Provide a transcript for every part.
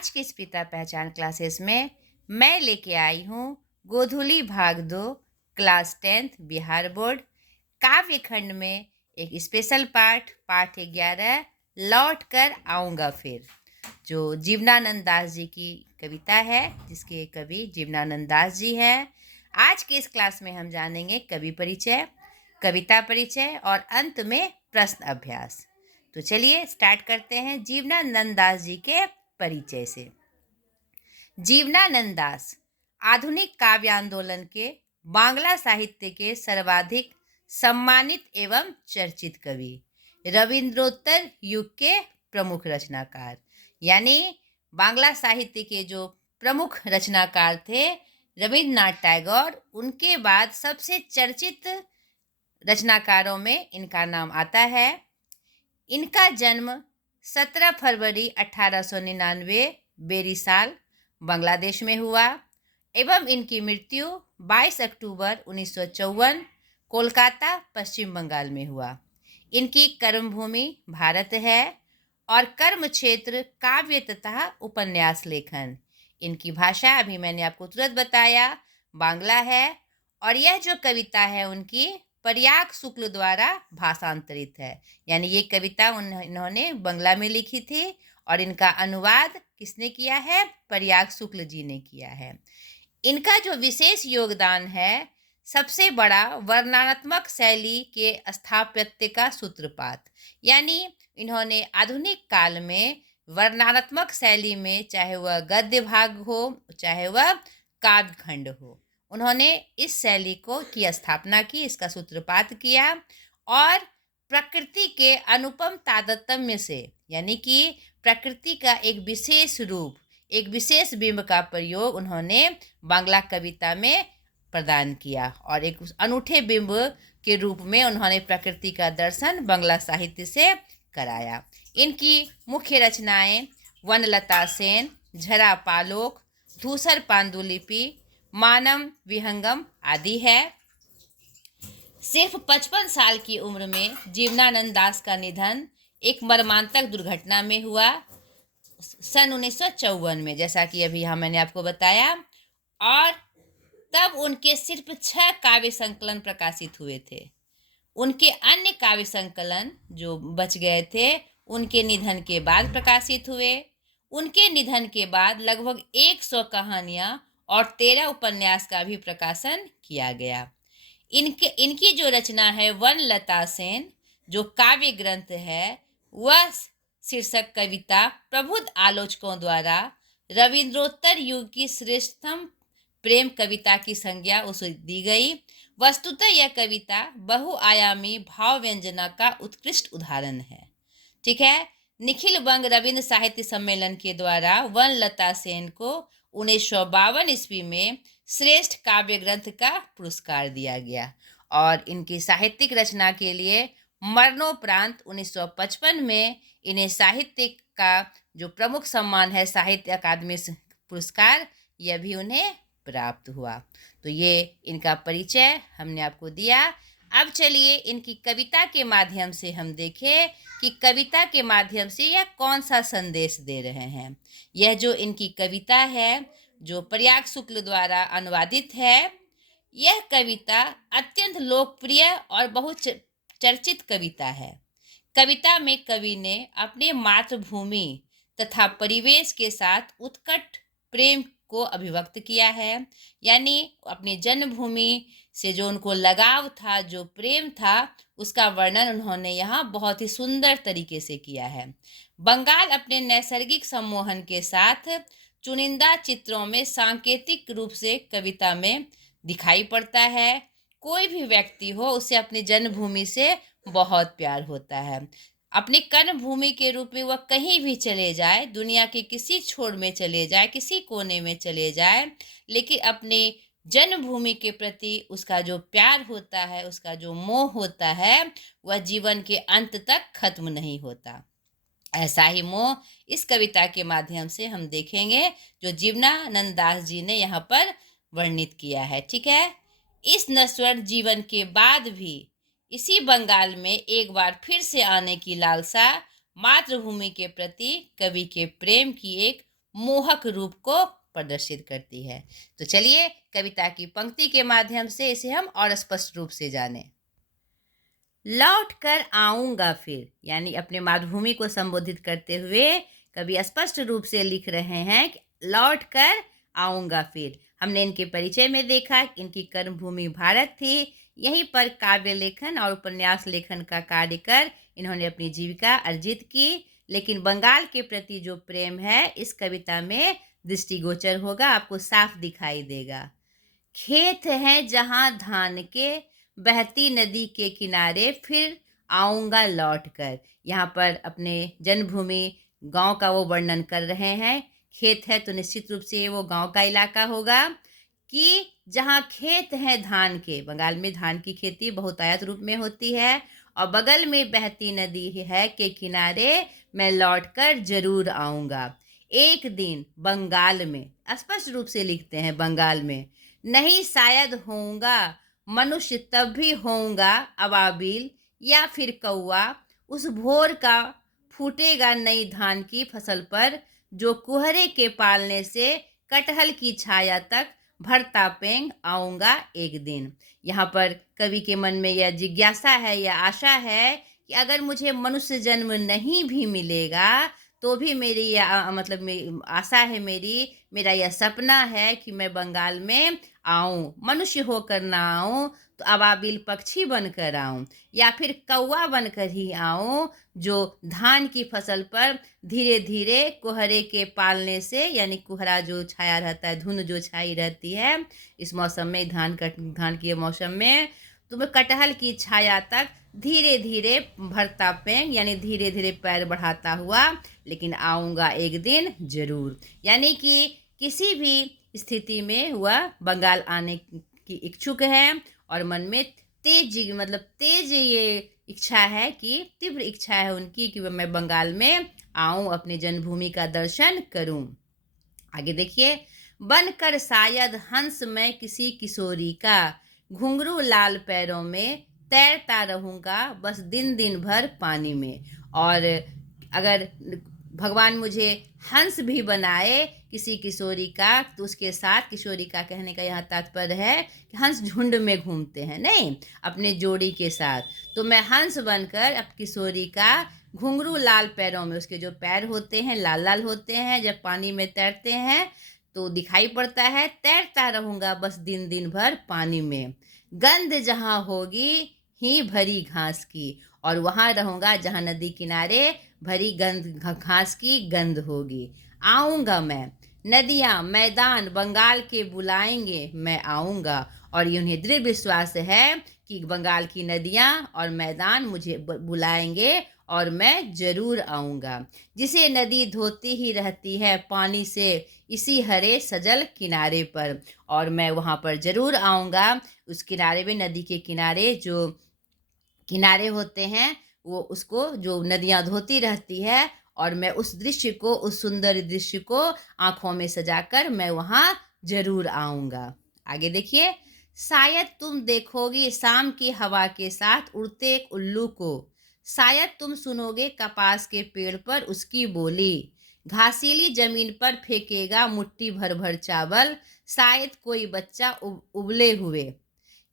आज की इस पिता पहचान क्लासेस में मैं लेके आई हूँ गोधुली भाग 2 क्लास 10th बिहार बोर्ड काव्य खंड में एक स्पेशल पाठ पाठ 11 लौट कर आऊँगा फिर, जो जीवनानंद दास जी की कविता है, जिसके कवि जीवनानंद दास जी हैं। आज के इस क्लास में हम जानेंगे कवि परिचय, कविता परिचय और अंत में प्रश्न अभ्यास। तो चलिए स्टार्ट करते हैं जीवनानंद दास जी के परिचय से। जीवनानंद दास आधुनिक काव्य आंदोलन के बांग्ला साहित्य के सर्वाधिक सम्मानित एवं चर्चित कवि, रविंद्रोत्तर युग के प्रमुख रचनाकार, यानी बांग्ला साहित्य के जो प्रमुख रचनाकार थे रविंद्रनाथ टैगोर, उनके बाद सबसे चर्चित रचनाकारों में इनका नाम आता है। इनका जन्म 17 फरवरी 1899 बेरीसाल बांग्लादेश में हुआ एवं इनकी मृत्यु 22 अक्टूबर 1954 कोलकाता पश्चिम बंगाल में हुआ। इनकी कर्मभूमि भारत है और कर्म क्षेत्र काव्य तथा उपन्यास लेखन। इनकी भाषा अभी मैंने आपको तुरंत बताया बांग्ला है, और यह जो कविता है उनकी प्रयाग शुक्ल द्वारा भाषांतरित है, यानी ये कविता इन्होंने बंगला में लिखी थी और इनका अनुवाद किसने किया है? प्रयाग शुक्ल जी ने किया है। इनका जो विशेष योगदान है, सबसे बड़ा वर्णनात्मक शैली के स्थापत्य का सूत्रपात, यानी इन्होंने आधुनिक काल में वर्णनात्मक शैली में, चाहे वह गद्य भाग हो चाहे वह काव्य खंड हो, उन्होंने इस शैली को की स्थापना की, इसका सूत्रपात किया और प्रकृति के अनुपम तादात्म्य से, यानी कि प्रकृति का एक विशेष रूप, एक विशेष बिंब का प्रयोग उन्होंने बांग्ला कविता में प्रदान किया और एक अनूठे बिंब के रूप में उन्होंने प्रकृति का दर्शन बांग्ला साहित्य से कराया। इनकी मुख्य रचनाएं वनलता सेन, झरा पालोक, धूसर पांडुलिपि, मानम विहंगम आदि है। सिर्फ 55 साल की उम्र में जीवनानंद दास का निधन एक मर्मांतक दुर्घटना में हुआ सन 1954 में, जैसा कि अभी मैंने आपको बताया। और तब उनके सिर्फ 6 काव्य संकलन प्रकाशित हुए थे। उनके अन्य काव्य संकलन जो बच गए थे उनके निधन के बाद प्रकाशित हुए। उनके निधन के बाद लगभग 100 कहानियां और 13 उपन्यास का भी प्रकाशन किया गया। इनकी जो रचना है वनलता सेन, जो काव्य ग्रंथ है, वह शीर्षक कविता प्रबुद्ध आलोचकों द्वारा रविंद्रोत्तर युग की श्रेष्ठतम प्रेम कविता की संज्ञा उसे दी गई। वस्तुतः यह कविता बहुआयामी भाव व्यंजना का उत्कृष्ट उदाहरण है। ठीक है। निखिल बंग रविंद्र साहित्य सम्मेलन के द्वारा वनलता सेन को 1952 ईस्वी में श्रेष्ठ काव्य ग्रंथ का पुरस्कार दिया गया और इनकी साहित्यिक रचना के लिए मरणोपरांत 1955 में इन्हें साहित्य का जो प्रमुख सम्मान है साहित्य अकादमी पुरस्कार, यह भी उन्हें प्राप्त हुआ। तो ये इनका परिचय हमने आपको दिया। अब चलिए इनकी कविता के माध्यम से हम देखें कि कविता के माध्यम से यह कौन सा संदेश दे रहे हैं। यह जो इनकी कविता है, जो प्रयाग शुक्ल द्वारा अनुवादित है, यह कविता अत्यंत लोकप्रिय और बहुत चर्चित कविता है। कविता में कवि ने अपने मातृभूमि तथा परिवेश के साथ उत्कट प्रेम को अभिव्यक्त किया है, यानी अपनी जन्मभूमि से जो उनको लगाव था, जो प्रेम था, उसका वर्णन उन्होंने यहाँ बहुत ही सुंदर तरीके से किया है। बंगाल अपने नैसर्गिक सम्मोहन के साथ चुनिंदा चित्रों में सांकेतिक रूप से कविता में दिखाई पड़ता है। कोई भी व्यक्ति हो, उसे अपनी जन्मभूमि से बहुत प्यार होता है। अपनी कर्मभूमि के रूप में वह कहीं भी चले जाए, दुनिया के किसी छोर में चले जाए, किसी कोने में चले जाए, लेकिन अपने जन्मभूमि के प्रति उसका जो प्यार होता है, उसका जो मोह होता है, वह जीवन के अंत तक खत्म नहीं होता। ऐसा ही मोह इस कविता के माध्यम से हम देखेंगे, जो जीवनानंद दास जी ने यहाँ पर वर्णित किया है। ठीक है। इस नश्वर जीवन के बाद भी इसी बंगाल में एक बार फिर से आने की लालसा मातृभूमि के प्रति कवि के प्रेम की एक मोहक रूप को प्रदर्शित करती है। तो चलिए कविता की पंक्ति के माध्यम से इसे हम और स्पष्ट रूप से जानें। लौट कर आऊंगा फिर, यानी अपने मातृभूमि को संबोधित करते हुए कवि स्पष्ट रूप से लिख रहे हैं कि लौट कर आऊंगा फिर। हमने इनके परिचय में देखा कि इनकी कर्मभूमि भारत थी। यहीं पर काव्य लेखन और उपन्यास लेखन का कार्य कर इन्होंने अपनी जीविका अर्जित की। लेकिन बंगाल के प्रति जो प्रेम है इस कविता में दृष्टिगोचर होगा, आपको साफ दिखाई देगा। खेत हैं जहाँ धान के, बहती नदी के किनारे, फिर आऊँगा लौट कर। यहाँ पर अपने जन्मभूमि गांव का वो वर्णन कर रहे हैं। खेत है तो निश्चित रूप से वो गांव का इलाका होगा कि जहाँ खेत हैं धान के, बंगाल में धान की खेती बहुतायत रूप में होती है, और बगल में बहती नदी है के किनारे मैं लौट कर जरूर आऊँगा। एक दिन बंगाल में, स्पष्ट रूप से लिखते हैं बंगाल में, नहीं शायद होऊंगा मनुष्य तब भी होऊंगा अबाबिल या फिर कौआ, उस भोर का फूटेगा नई धान की फसल पर, जो कुहरे के पालने से कटहल की छाया तक भरता पेंग आऊंगा एक दिन। यहाँ पर कवि के मन में यह जिज्ञासा है, यह आशा है कि अगर मुझे मनुष्य जन्म नहीं भी मिलेगा तो भी मेरी यह मतलब आशा है, मेरा यह सपना है कि मैं बंगाल में आऊं, मनुष्य होकर ना आऊं तो अबाबिल पक्षी बनकर आऊं, या फिर कौवा बनकर ही आऊं, जो धान की फसल पर धीरे धीरे कोहरे के पालने से, यानी कोहरा जो छाया रहता है, धुंध जो छाई रहती है इस मौसम में, धान के मौसम में, तो मैं कटहल की छाया तक धीरे धीरे भरता पेंग, यानी धीरे धीरे पैर बढ़ाता हुआ, लेकिन आऊँगा एक दिन जरूर। यानी कि किसी भी स्थिति में वह बंगाल आने की इच्छुक है और मन में तेज ये इच्छा है, कि तीव्र इच्छा है उनकी कि मैं बंगाल में आऊं, अपने जन्मभूमि का दर्शन करूं। आगे देखिए, बनकर शायद हंस मैं किसी किशोरी का, घुंघरू लाल पैरों में तैरता रहूंगा बस दिन दिन भर पानी में। और अगर भगवान मुझे हंस भी बनाए किसी किशोरी का, तो उसके साथ, किशोरी का कहने का यहाँ तात्पर्य है कि हंस झुंड में घूमते हैं, नहीं, अपने जोड़ी के साथ, तो मैं हंस बनकर अब किशोरी का, घुंघरू लाल पैरों में, उसके जो पैर होते हैं लाल लाल होते हैं, जब पानी में तैरते हैं तो दिखाई पड़ता है, तैरता रहूंगा बस दिन दिन भर पानी में, गंध जहाँ होगी ही भरी घास की, और वहाँ रहूंगा जहाँ नदी किनारे भरी घास की गंध होगी। आऊँगा मैं, नदियाँ मैदान बंगाल के बुलाएंगे, मैं आऊँगा। और ये उन्हें दृढ़ विश्वास है कि बंगाल की नदियाँ और मैदान मुझे बुलाएंगे और मैं जरूर आऊँगा। जिसे नदी धोती ही रहती है पानी से, इसी हरे सजल किनारे पर, और मैं वहाँ पर जरूर आऊँगा। उस किनारे में, नदी के किनारे जो किनारे होते हैं, वो उसको जो नदियाँ धोती रहती है, और मैं उस दृश्य को, उस सुंदर दृश्य को आंखों में सजाकर मैं वहाँ जरूर आऊँगा। आगे देखिए, शायद तुम देखोगी शाम की हवा के साथ उड़ते एक उल्लू को, शायद तुम सुनोगे कपास के पेड़ पर उसकी बोली, घासीली जमीन पर फेंकेगा मुट्ठी भर भर चावल, शायद कोई बच्चा उबले हुए।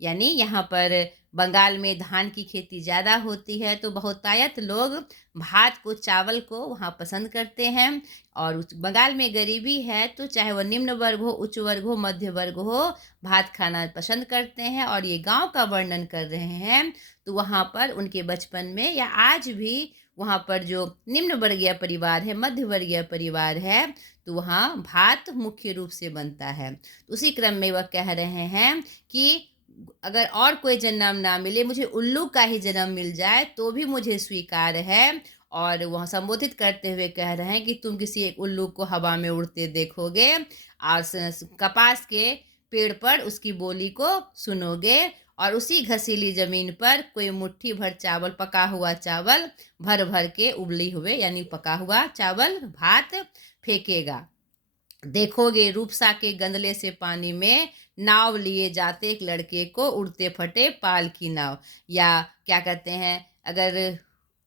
यानी यहाँ पर बंगाल में धान की खेती ज़्यादा होती है, तो बहुतायत लोग भात को, चावल को वहाँ पसंद करते हैं। और बंगाल में गरीबी है तो चाहे वह निम्न वर्ग हो, उच्च वर्ग हो, मध्य वर्ग हो, भात खाना पसंद करते हैं। और ये गांव का वर्णन कर रहे हैं, तो वहाँ पर उनके बचपन में या आज भी वहाँ पर जो निम्न वर्गीय परिवार है, मध्य वर्गीय परिवार है, तो वहाँ भात मुख्य रूप से बनता है। तो उसी क्रम में वह कह रहे हैं कि अगर और कोई जन्म ना मिले, मुझे उल्लू का ही जन्म मिल जाए तो भी मुझे स्वीकार है। और वह संबोधित करते हुए कह रहे हैं कि तुम किसी एक उल्लू को हवा में उड़ते देखोगे और कपास के पेड़ पर उसकी बोली को सुनोगे, और उसी घसीली जमीन पर कोई मुट्ठी भर चावल, पका हुआ चावल भर भर के उबली हुए, यानी पका हुआ चावल भात फेंकेगा। देखोगे रूपसा के गंदले से पानी में नाव लिए जाते एक लड़के को, उड़ते फटे पाल की नाव। या क्या कहते हैं, अगर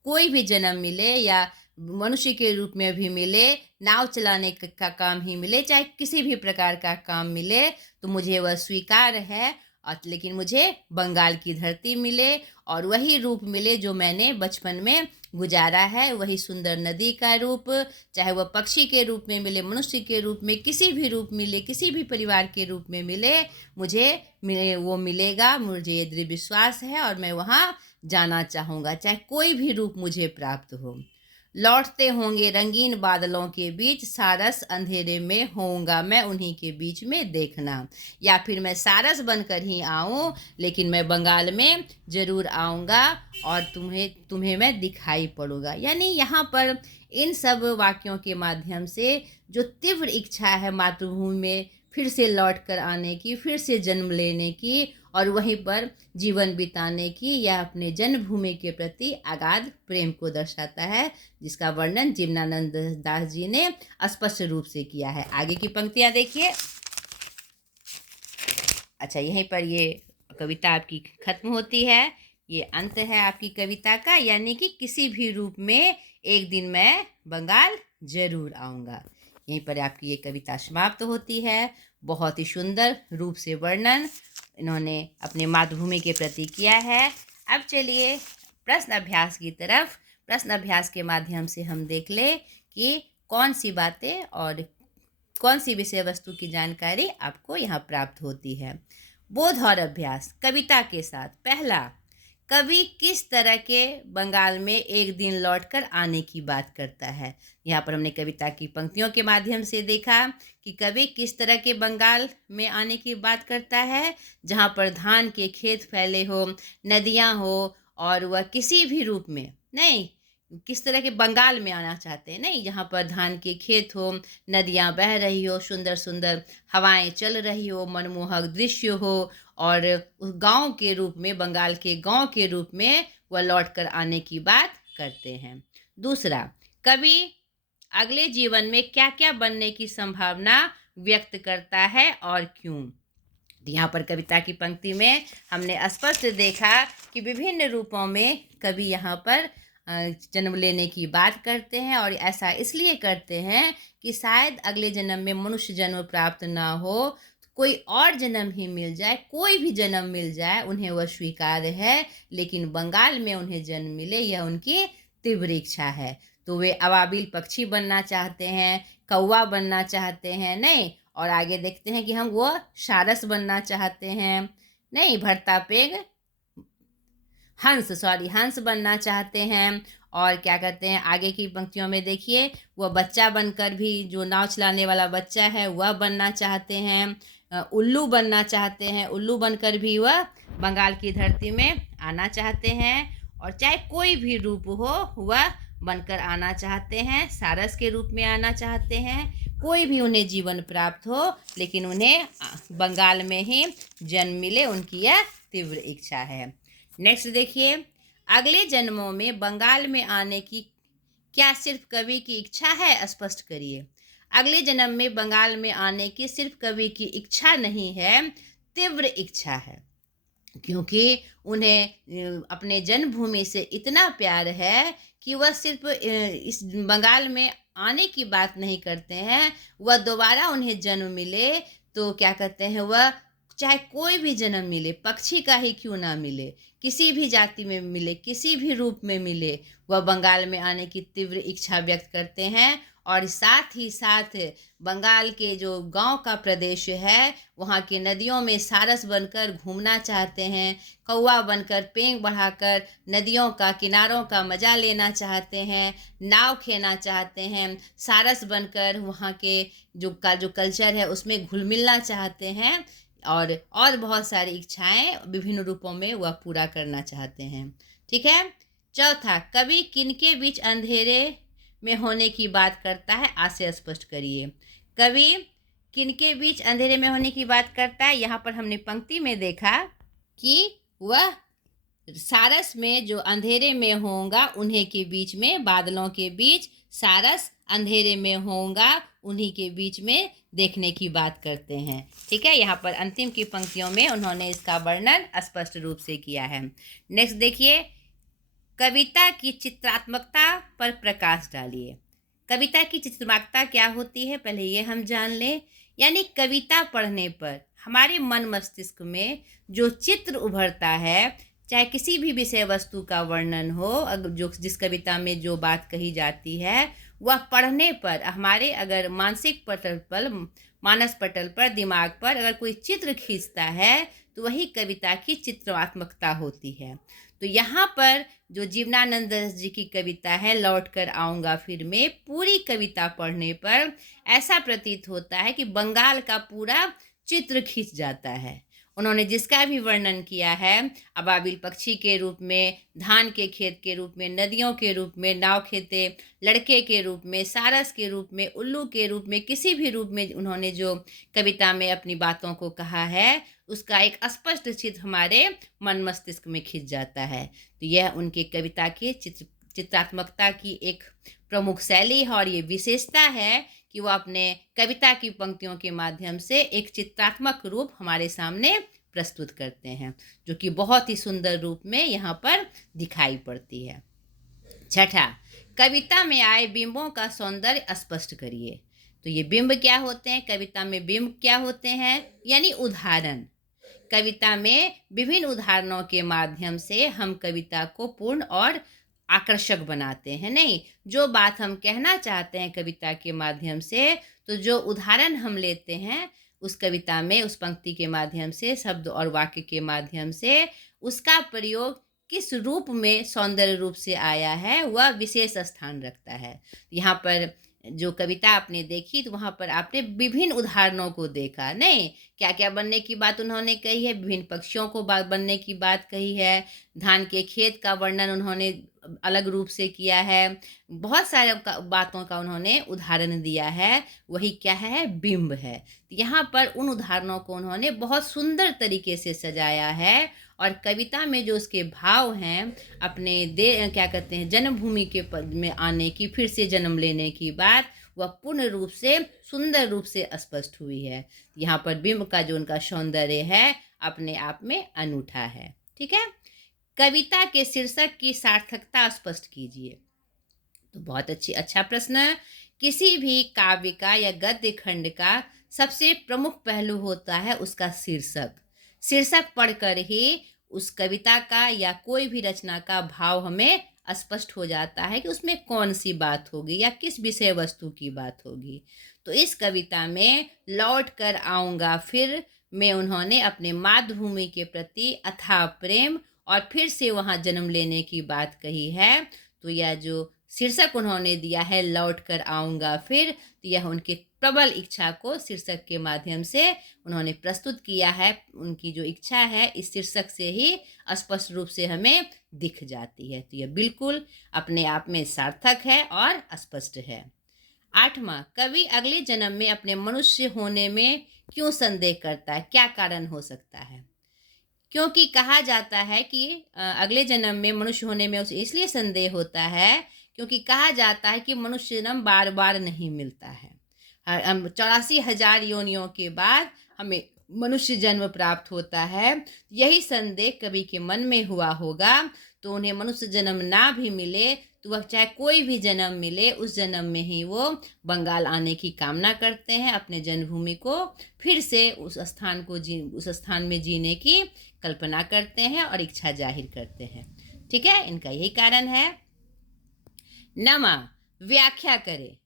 कोई भी जन्म मिले या मनुष्य के रूप में भी मिले, नाव चलाने का काम ही मिले, चाहे किसी भी प्रकार का काम मिले तो मुझे वह स्वीकार है। और लेकिन मुझे बंगाल की धरती मिले और वही रूप मिले जो मैंने बचपन में गुजारा है, वही सुंदर नदी का रूप, चाहे वह पक्षी के रूप में मिले, मनुष्य के रूप में, किसी भी रूप मिले, किसी भी परिवार के रूप में मिले, मुझे वो मिलेगा। मुझे ये दृढ़ विश्वास है और मैं वहाँ जाना चाहूँगा, चाहे कोई भी रूप मुझे प्राप्त हो। लौटते होंगे रंगीन बादलों के बीच, सारस अंधेरे में होऊंगा मैं उन्हीं के बीच में देखना। या फिर मैं सारस बनकर ही आऊँ, लेकिन मैं बंगाल में ज़रूर आऊँगा और तुम्हें तुम्हें मैं दिखाई पड़ूंगा। यानी यहाँ पर इन सब वाक्यों के माध्यम से जो तीव्र इच्छा है मातृभूमि में फिर से लौट कर आने की, फिर से जन्म लेने की और वहीं पर जीवन बिताने की, यह अपने जन्मभूमि के प्रति अगाध प्रेम को दर्शाता है, जिसका वर्णन जीवनानंद दास जी ने स्पष्ट रूप से किया है। आगे की पंक्तियां देखिए। अच्छा, यहीं पर ये कविता आपकी खत्म होती है, ये अंत है आपकी कविता का। यानी कि किसी भी रूप में एक दिन मैं बंगाल जरूर आऊँगा। यहीं पर आपकी ये कविता समाप्त होती है। बहुत ही सुंदर रूप से वर्णन इन्होंने अपने मातृभूमि के प्रति किया है। अब चलिए प्रश्न अभ्यास की तरफ। प्रश्न अभ्यास के माध्यम से हम देख ले कि कौन सी बातें और कौन सी विषय वस्तु की जानकारी आपको यहाँ प्राप्त होती है। बोध और अभ्यास कविता के साथ। पहला, कवि किस तरह के बंगाल में एक दिन लौटकर आने की बात करता है। यहाँ पर हमने कविता की पंक्तियों के माध्यम से देखा कि कवि किस तरह के बंगाल में आने की बात करता है, जहाँ पर धान के खेत फैले हो, नदियाँ हो, और वह किसी भी रूप में नहीं, किस तरह के बंगाल में आना चाहते हैं, नहीं, जहाँ पर धान के खेत हो, नदियाँ बह रही हो, सुंदर सुंदर हवाएं चल रही हो, मनमोहक दृश्य हो, और उस गांव के रूप में, बंगाल के गांव के रूप में वह लौट कर आने की बात करते हैं। दूसरा, कवि अगले जीवन में क्या क्या बनने की संभावना व्यक्त करता है और क्यों। यहाँ पर कविता की पंक्ति में हमने स्पष्ट देखा कि विभिन्न रूपों में कवि यहाँ पर जन्म लेने की बात करते हैं, और ऐसा इसलिए करते हैं कि शायद अगले जन्म में मनुष्य जन्म प्राप्त ना हो, कोई और जन्म ही मिल जाए, कोई भी जन्म मिल जाए उन्हें वह स्वीकार है, लेकिन बंगाल में उन्हें जन्म मिले यह उनकी तीव्र इच्छा है। तो वे अबाबिल पक्षी बनना चाहते हैं, कौवा बनना चाहते हैं, नहीं, और आगे देखते हैं कि हम वो सारस बनना चाहते हैं, नहीं, भरता पेग हंस बनना चाहते हैं। और क्या कहते हैं, आगे की पंक्तियों में देखिए, वह बच्चा बनकर भी, जो नाव चलाने वाला बच्चा है वह बनना चाहते हैं, उल्लू बनना चाहते हैं, उल्लू बनकर भी वह बंगाल की धरती में आना चाहते हैं, और चाहे कोई भी रूप हो वह बनकर आना चाहते हैं, सारस के रूप में आना चाहते हैं, कोई भी उन्हें जीवन प्राप्त हो, लेकिन उन्हें बंगाल में ही जन्म मिले, उनकी यह तीव्र इच्छा है। नेक्स्ट देखिए, अगले जन्मों में बंगाल में आने की क्या सिर्फ कवि की इच्छा है, स्पष्ट करिए। अगले जन्म में बंगाल में आने की सिर्फ कवि की इच्छा नहीं है, तीव्र इच्छा है, क्योंकि उन्हें अपने जन्मभूमि से इतना प्यार है कि वह सिर्फ इस बंगाल में आने की बात नहीं करते हैं, वह दोबारा उन्हें जन्म मिले तो क्या कहते हैं, वह चाहे कोई भी जन्म मिले, पक्षी का ही क्यों ना मिले, किसी भी जाति में मिले, किसी भी रूप में मिले, वह बंगाल में आने की तीव्र इच्छा व्यक्त करते हैं। और साथ ही साथ बंगाल के जो गांव का प्रदेश है, वहाँ के नदियों में सारस बनकर घूमना चाहते हैं, कौवा बनकर पेंग बढ़ाकर नदियों का, किनारों का मज़ा लेना चाहते हैं, नाव खेलना चाहते हैं, सारस बनकर वहाँ के जो कल्चर है उसमें घुल मिलना चाहते हैं, और बहुत सारी इच्छाएं विभिन्न रूपों में वह पूरा करना चाहते हैं। ठीक है। चौथा, कवि किनके बीच अंधेरे में होने की बात करता है, आशय स्पष्ट करिए। कवि किनके बीच अंधेरे में होने की बात करता है, यहाँ पर हमने पंक्ति में देखा कि वह सारस में जो अंधेरे में होगा उन्हीं के बीच में, बादलों के बीच सारस अंधेरे में होगा उन्हीं के बीच में देखने की बात करते हैं। ठीक है, यहाँ पर अंतिम की पंक्तियों में उन्होंने इसका वर्णन स्पष्ट रूप से किया है। नेक्स्ट देखिए, कविता की चित्रात्मकता पर प्रकाश डालिए। कविता की चित्रात्मकता क्या होती है, पहले ये हम जान लें। यानी कविता पढ़ने पर हमारे मन मस्तिष्क में जो चित्र उभरता है, चाहे किसी भी विषय वस्तु का वर्णन हो, अगर जो जिस कविता में जो बात कही जाती है, वह पढ़ने पर हमारे अगर मानस पटल पर, दिमाग पर अगर कोई चित्र खींचता है, तो वही कविता की चित्रात्मकता होती है। तो यहाँ पर जो जीवनानंद दास जी की कविता है लौट कर आऊँगा फिर में, पूरी कविता पढ़ने पर ऐसा प्रतीत होता है कि बंगाल का पूरा चित्र खींच जाता है। उन्होंने जिसका भी वर्णन किया है, अबाबिल पक्षी के रूप में, धान के खेत के रूप में, नदियों के रूप में, नाव खेते लड़के के रूप में, सारस के रूप में, उल्लू के रूप में, किसी भी रूप में उन्होंने जो कविता में अपनी बातों को कहा है, उसका एक स्पष्ट चित्र हमारे मन मस्तिष्क में खिंच जाता है। तो यह उनके कविता के चित्रात्मकता की एक प्रमुख शैली है, और ये विशेषता है कि वो अपने कविता की पंक्तियों के माध्यम से एक चित्रात्मक रूप हमारे सामने प्रस्तुत करते हैं, जो कि बहुत ही सुंदर रूप में यहाँ पर दिखाई पड़ती है। छठा, कविता में आए बिंबों का सौंदर्य स्पष्ट करिए। तो ये बिंब क्या होते हैं, कविता में बिंब क्या होते हैं, यानी उदाहरण। कविता में विभिन्न उदाहरणों के माध्यम से हम कविता को पूर्ण और आकर्षक बनाते हैं। नहीं, जो बात हम कहना चाहते हैं कविता के माध्यम से, तो जो उदाहरण हम लेते हैं उस कविता में, उस पंक्ति के माध्यम से, शब्द और वाक्य के माध्यम से, उसका प्रयोग किस रूप में सौंदर्य रूप से आया है, वह विशेष स्थान रखता है। यहाँ पर जो कविता आपने देखी, तो वहाँ पर आपने विभिन्न उदाहरणों को देखा। नहीं, क्या क्या बनने की बात उन्होंने कही है, विभिन्न पक्षियों को बनने की बात कही है, धान के खेत का वर्णन उन्होंने अलग रूप से किया है, बहुत सारे बातों का उन्होंने उदाहरण दिया है। वही क्या है, बिंब है। यहाँ पर उन उदाहरणों को उन्होंने बहुत सुंदर तरीके से सजाया है, और कविता में जो उसके भाव हैं, अपने क्या कहते हैं, जन्मभूमि के पद में आने की, फिर से जन्म लेने की बात, वह पूर्ण रूप से सुंदर रूप से स्पष्ट हुई है। यहाँ पर बिंब का जो उनका सौंदर्य है अपने आप में अनूठा है। ठीक है। कविता के शीर्षक की सार्थकता स्पष्ट कीजिए। तो बहुत अच्छा प्रश्न। किसी भी काव्य का या गद्य खंड का सबसे प्रमुख पहलू होता है उसका शीर्षक। शीर्षक पढ़कर ही उस कविता का या कोई भी रचना का भाव हमें स्पष्ट हो जाता है कि उसमें कौन सी बात होगी या किस विषय वस्तु की बात होगी। तो इस कविता में लौट कर आऊँगा फिर में उन्होंने अपने मातृभूमि के प्रति अथाह प्रेम और फिर से वहाँ जन्म लेने की बात कही है। तो यह जो शीर्षक उन्होंने दिया है लौट कर आऊँगा फिर, तो यह उनकी प्रबल इच्छा को शीर्षक के माध्यम से उन्होंने प्रस्तुत किया है। उनकी जो इच्छा है इस शीर्षक से ही स्पष्ट रूप से हमें दिख जाती है। तो यह बिल्कुल अपने आप में सार्थक है और स्पष्ट है। 8वां, कवि अगले जन्म में अपने मनुष्य होने में क्यों संदेह करता है, क्या कारण हो सकता है? क्योंकि कहा जाता है कि अगले जन्म में मनुष्य होने में उसे इसलिए संदेह होता है क्योंकि कहा जाता है कि मनुष्य जन्म बार बार नहीं मिलता है। 84,000 योनियों के बाद हमें मनुष्य जन्म प्राप्त होता है। यही संदेह कवि के मन में हुआ होगा, तो उन्हें मनुष्य जन्म ना भी मिले तो वह चाहे कोई भी जन्म मिले, उस जन्म में ही वो बंगाल आने की कामना करते हैं, अपने जन्मभूमि को फिर से उस स्थान में जीने की कल्पना करते हैं और इच्छा जाहिर करते हैं। ठीक है, इनका यही कारण है। 9वां, व्याख्या करें।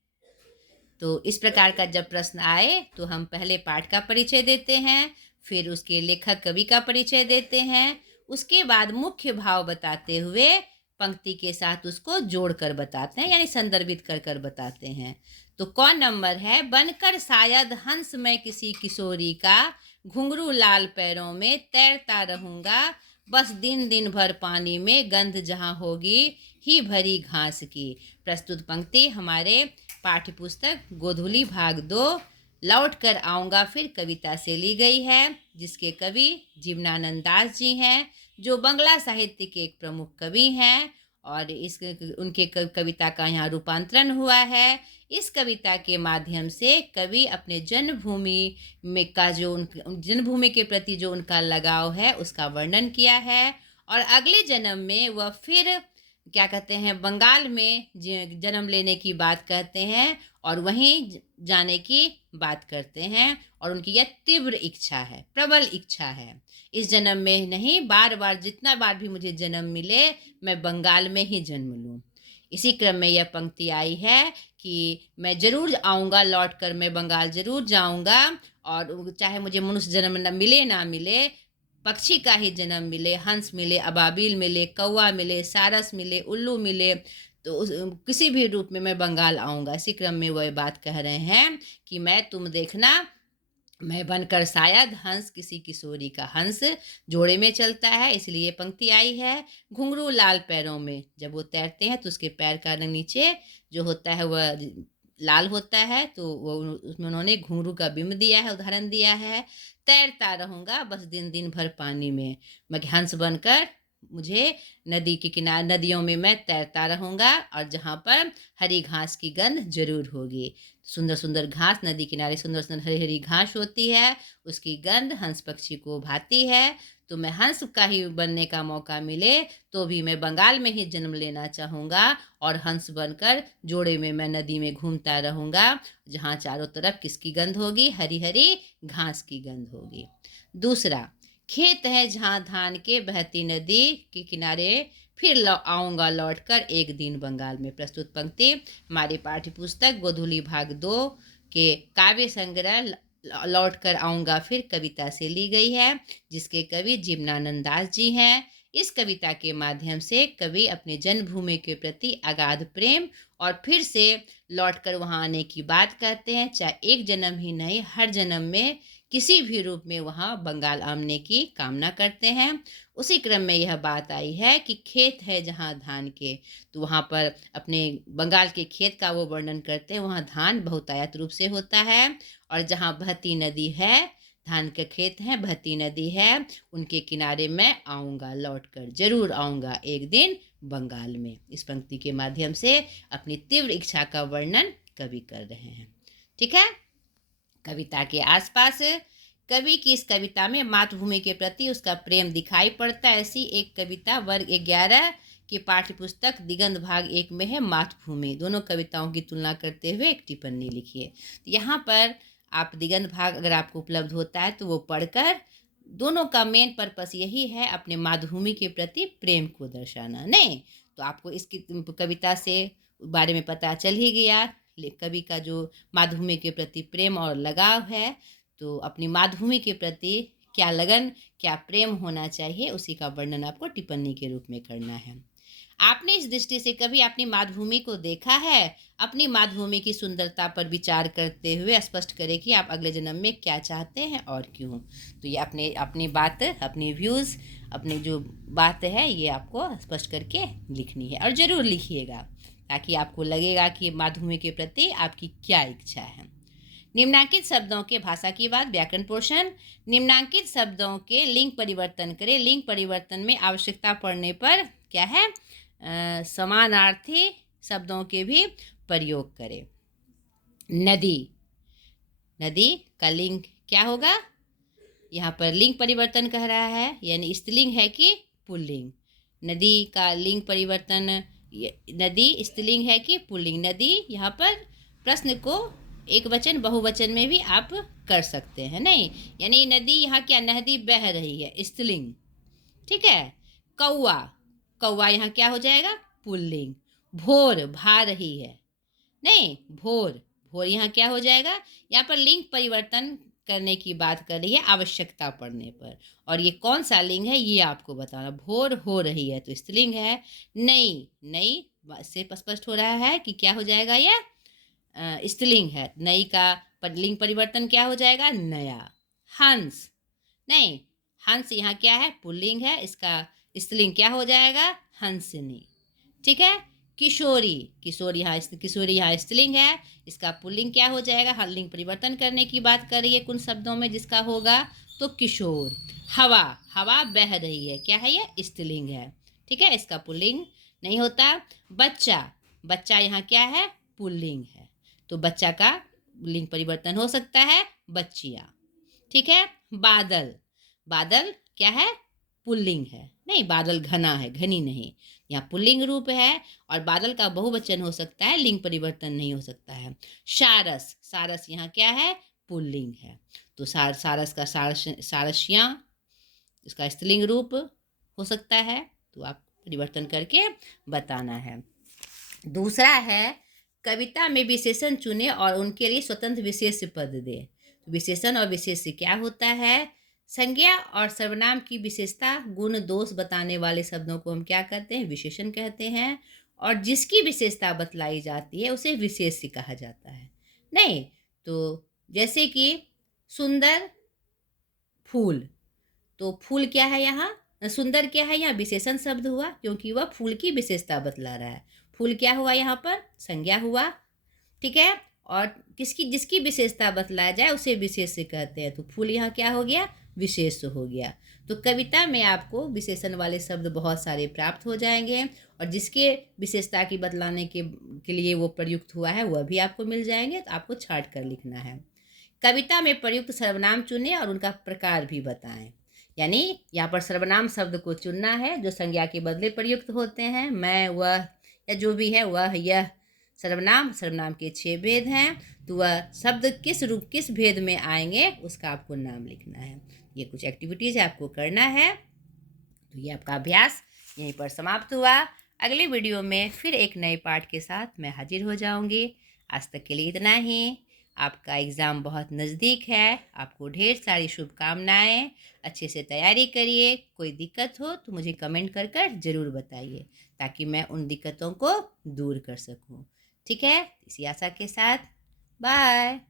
तो इस प्रकार का जब प्रश्न आए तो हम पहले पाठ का परिचय देते हैं, फिर उसके लेखक कवि का परिचय देते हैं, उसके बाद मुख्य भाव बताते हुए पंक्ति के साथ उसको जोड़कर बताते हैं, यानी संदर्भित कर कर बताते हैं। तो कौन नंबर है, बनकर शायद हंस मैं किसी किशोरी का, घुंघरू लाल पैरों में तैरता रहूँगा, बस दिन दिन भर पानी में गंध जहाँ होगी ही भरी घास की। प्रस्तुत पंक्ति हमारे पाठ्य पुस्तक गोधूली भाग 2 लौट कर आऊँगा फिर कविता से ली गई है, जिसके कवि जीवनानंद दास जी हैं, जो बंगला साहित्य के एक प्रमुख कवि हैं, और उनके कविता का यहाँ रूपांतरण हुआ है। इस कविता के माध्यम से कवि अपने जन्मभूमि में का जो जन्मभूमि के प्रति जो उनका लगाव है उसका वर्णन किया है, और अगले जन्म में वह फिर क्या कहते हैं, बंगाल में जन्म लेने की बात कहते हैं और वहीं जाने की बात करते हैं, और उनकी यह तीव्र इच्छा है, प्रबल इच्छा है। इस जन्म में नहीं, बार बार जितना बार भी मुझे जन्म मिले मैं बंगाल में ही जन्म लूं। इसी क्रम में यह पंक्ति आई है कि मैं ज़रूर आऊँगा, लौट कर मैं बंगाल ज़रूर जाऊँगा, और चाहे मुझे मनुष्य जन्म न मिले ना मिले, पक्षी का ही जन्म मिले, हंस मिले, अबाबिल मिले, कौवा मिले, सारस मिले, उल्लू मिले, तो किसी भी रूप में मैं बंगाल आऊँगा। इसी क्रम में वह बात कह रहे हैं कि मैं, तुम देखना, मैं बनकर शायद हंस, किसी किशोरी का हंस जोड़े में चलता है, इसलिए पंक्ति आई है। घुंघरू लाल पैरों में, जब वो तैरते हैं तो उसके पैर का रंग नीचे जो होता है वह लाल होता है, तो वो उसमें उन्होंने घुंघरू का बिंब दिया है, उदाहरण दिया है। तैरता रहूँगा बस दिन दिन भर पानी में, मैं हंस बनकर, मुझे नदी के किनारे, नदियों में मैं तैरता रहूँगा, और जहाँ पर हरी घास की गंध जरूर होगी। सुंदर सुंदर घास, नदी किनारे सुंदर सुंदर हरी हरी घास होती है, उसकी गंध हंस पक्षी को भाती है। तो मैं हंस का ही बनने का मौका मिले तो भी मैं बंगाल में ही जन्म लेना चाहूँगा, और हंस बनकर जोड़े में मैं नदी में घूमता रहूँगा, जहाँ चारों तरफ किसकी गंध होगी, हरी हरी घास की गंध होगी। दूसरा, खेत है जहाँ धान के, बहती नदी के किनारे, फिर आऊँगा लौट कर एक दिन बंगाल में। प्रस्तुत पंक्ति हमारी पाठ्य पुस्तक गोधूली भाग 2 के काव्य संग्रह लौट कर आऊँगा फिर कविता से ली गई है, जिसके कवि जीवनानंद दास जी हैं। इस कविता के माध्यम से कवि अपने जन्मभूमि के प्रति अगाध प्रेम और फिर से लौटकर वहाँ आने की बात कहते हैं। चाहे एक जन्म ही नहीं, हर जन्म में किसी भी रूप में वहाँ बंगाल आने की कामना करते हैं। उसी क्रम में यह बात आई है कि खेत है जहाँ धान के, तो वहाँ पर अपने बंगाल के खेत का वो वर्णन करते हैं। वहाँ धान बहुतायत रूप से होता है, और जहाँ बहती नदी है, धान के खेत हैं, बहती नदी है, उनके किनारे मैं आऊँगा, लौट कर जरूर आऊँगा एक दिन बंगाल में। इस पंक्ति के माध्यम से अपनी तीव्र इच्छा का वर्णन कवि कर रहे हैं। ठीक है। कविता के आसपास कवि की इस कविता में मातृभूमि के प्रति उसका प्रेम दिखाई पड़ता है। ऐसी एक कविता वर्ग 11 की पाठ्य पुस्तक दिगंत भाग 1 में है, मातृभूमि। दोनों कविताओं की तुलना करते हुए एक टिप्पणी लिखिए। तो यहाँ पर आप दिगंत भाग अगर आपको उपलब्ध होता है तो वो पढ़कर, दोनों का मेन पर्पस यही है, अपने मातृभूमि के प्रति प्रेम को दर्शाना। नहीं तो आपको इसकी कविता से बारे में पता चल ही गया, कवि का जो मातृभूमि के प्रति प्रेम और लगाव है, तो अपनी मातृभूमि के प्रति क्या लगन, क्या प्रेम होना चाहिए, उसी का वर्णन आपको टिप्पणी के रूप में करना है। आपने इस दृष्टि से कभी अपनी मातृभूमि को देखा है? अपनी मातृभूमि की सुंदरता पर विचार करते हुए स्पष्ट करें कि आप अगले जन्म में क्या चाहते हैं और क्यों। तो ये अपनी बात, अपनी व्यूज़, अपनी जो बात है, ये आपको स्पष्ट करके लिखनी है, और ज़रूर लिखिएगा, ताकि आपको लगेगा कि मातृभूमि के प्रति आपकी क्या इच्छा है। निम्नांकित शब्दों के भाषा की बात, व्याकरण पोर्शन। निम्नांकित शब्दों के लिंग परिवर्तन करें। लिंग परिवर्तन में आवश्यकता पड़ने पर क्या है, समानार्थी शब्दों के भी प्रयोग करें। नदी, नदी का लिंग क्या होगा, यहाँ पर लिंग परिवर्तन कह रहा है, यानी स्त्रीलिंग है कि पुल्लिंग। नदी का लिंग परिवर्तन, नदी स्त्रीलिंग है कि पुल्लिंग। नदी यहाँ पर प्रश्न को एक वचन बहुवचन में भी आप कर सकते हैं, नहीं, यानी नदी यहाँ क्या, नदी बह रही है, स्त्रीलिंग। ठीक है। कौवा, कौवा यहाँ क्या हो जाएगा, पुल्लिंग। भोर, भा रही है, नहीं, भोर, भोर यहाँ क्या हो जाएगा। यहाँ पर लिंग परिवर्तन करने की बात कर रही है आवश्यकता पड़ने पर, और ये कौन सा लिंग है ये आपको बताना। भोर हो रही है तो स्त्रीलिंग है। नई, नई से स्पष्ट हो रहा है कि क्या हो जाएगा, यह स्त्रीलिंग है। नई का लिंग परिवर्तन क्या हो जाएगा, नया। हंस, नहीं, हंस यहाँ क्या है, पुल्लिंग है, इसका स्त्रीलिंग क्या हो जाएगा, हंसिनी। ठीक है। किशोरी, किशोर यहाँ, किशोरी यहाँ स्त्रीलिंग है, इसका पुल्लिंग क्या हो जाएगा, हर लिंग परिवर्तन करने की बात कर रही है कुछ शब्दों में जिसका होगा, तो किशोर। हवा, हवा बह रही है, क्या है, ये स्त्रीलिंग है। ठीक है, इसका पुल्लिंग नहीं होता। बच्चा, बच्चा यहाँ क्या है, पुल्लिंग है, तो बच्चा का लिंग परिवर्तन हो सकता है, बच्चियाँ। ठीक है। बादल, बादल क्या है, पुल्लिंग है, नहीं बादल घना है, घनी नहीं। यहाँ पुल्लिंग रूप है और बादल का बहुवचन हो सकता है, लिंग परिवर्तन नहीं हो सकता है। सारस, सारस यहाँ क्या है? पुल्लिंग है। तो सारस का सारस्या, इसका स्त्रीलिंग रूप हो सकता है, तो आप परिवर्तन करके बताना है। दूसरा है कविता में विशेषण चुने और उनके लिए स्वतंत्र विशेष पद दे। तो विशेषण और विशेष्य क्या होता है? संज्ञा और सर्वनाम की विशेषता गुण दोष बताने वाले शब्दों को हम क्या कहते हैं? विशेषण कहते हैं। और जिसकी विशेषता बतलाई जाती है उसे विशेष्य कहा जाता है। नहीं तो जैसे कि सुंदर फूल, तो फूल क्या है यहाँ? सुंदर क्या है? यहाँ विशेषण शब्द हुआ क्योंकि वह फूल की विशेषता बतला रहा है। फूल क्या हुआ यहाँ पर? संज्ञा हुआ, ठीक है। और किसकी जिसकी विशेषता बतलाया जाए उसे विशेष्य कहते हैं। तो फूल यहाँ क्या हो गया? विशेष हो गया। तो कविता में आपको विशेषण वाले शब्द बहुत सारे प्राप्त हो जाएंगे और जिसके विशेषता की बतलाने के लिए वो प्रयुक्त हुआ है वह भी आपको मिल जाएंगे। तो आपको छांट कर लिखना है। कविता में प्रयुक्त सर्वनाम चुनें और उनका प्रकार भी बताएं। यानी यहाँ पर सर्वनाम शब्द को चुनना है जो संज्ञा के बदले प्रयुक्त होते हैं। मैं, वह या जो भी है, वह, यह सर्वनाम। सर्वनाम के 6 भेद हैं, तो वह शब्द किस रूप किस भेद में आएंगे उसका आपको नाम लिखना है। ये कुछ एक्टिविटीज़ आपको करना है। तो ये आपका अभ्यास यहीं पर समाप्त हुआ। अगले वीडियो में फिर एक नए पाठ के साथ मैं हाजिर हो जाऊंगी। आज तक के लिए इतना ही। आपका एग्ज़ाम बहुत नज़दीक है, आपको ढेर सारी शुभकामनाएं। अच्छे से तैयारी करिए। कोई दिक्कत हो तो मुझे कमेंट कर कर ज़रूर बताइए ताकि मैं उन दिक्कतों को दूर कर सकूं। ठीक है, इसी आशा के साथ बाय।